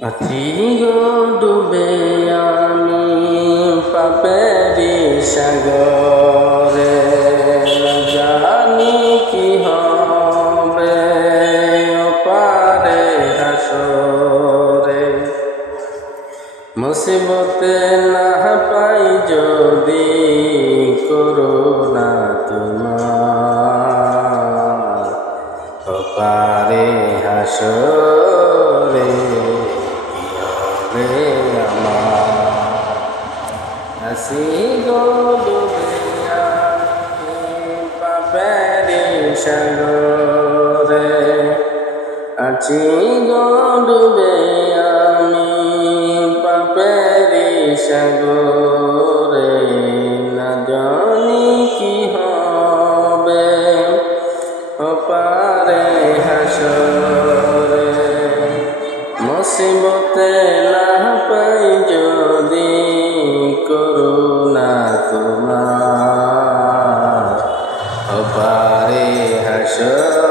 আছি গো ডুবে আমি পাপেরি সাগরে, না জানি কি হবে ওপারে হাসরে। মুসিবতে না পাই যদি করুণা তোমার, ওপারে হাসরে আছি গো ডুবে আমি পাপেরি সাগরে, আছি গো ডুবে আমি পাপেরি সাগরে, না জানি কি হবে ওপারে হাসরে। মুসিবতে না পাই যদি করুণা তোমার, ওপারে হাসরে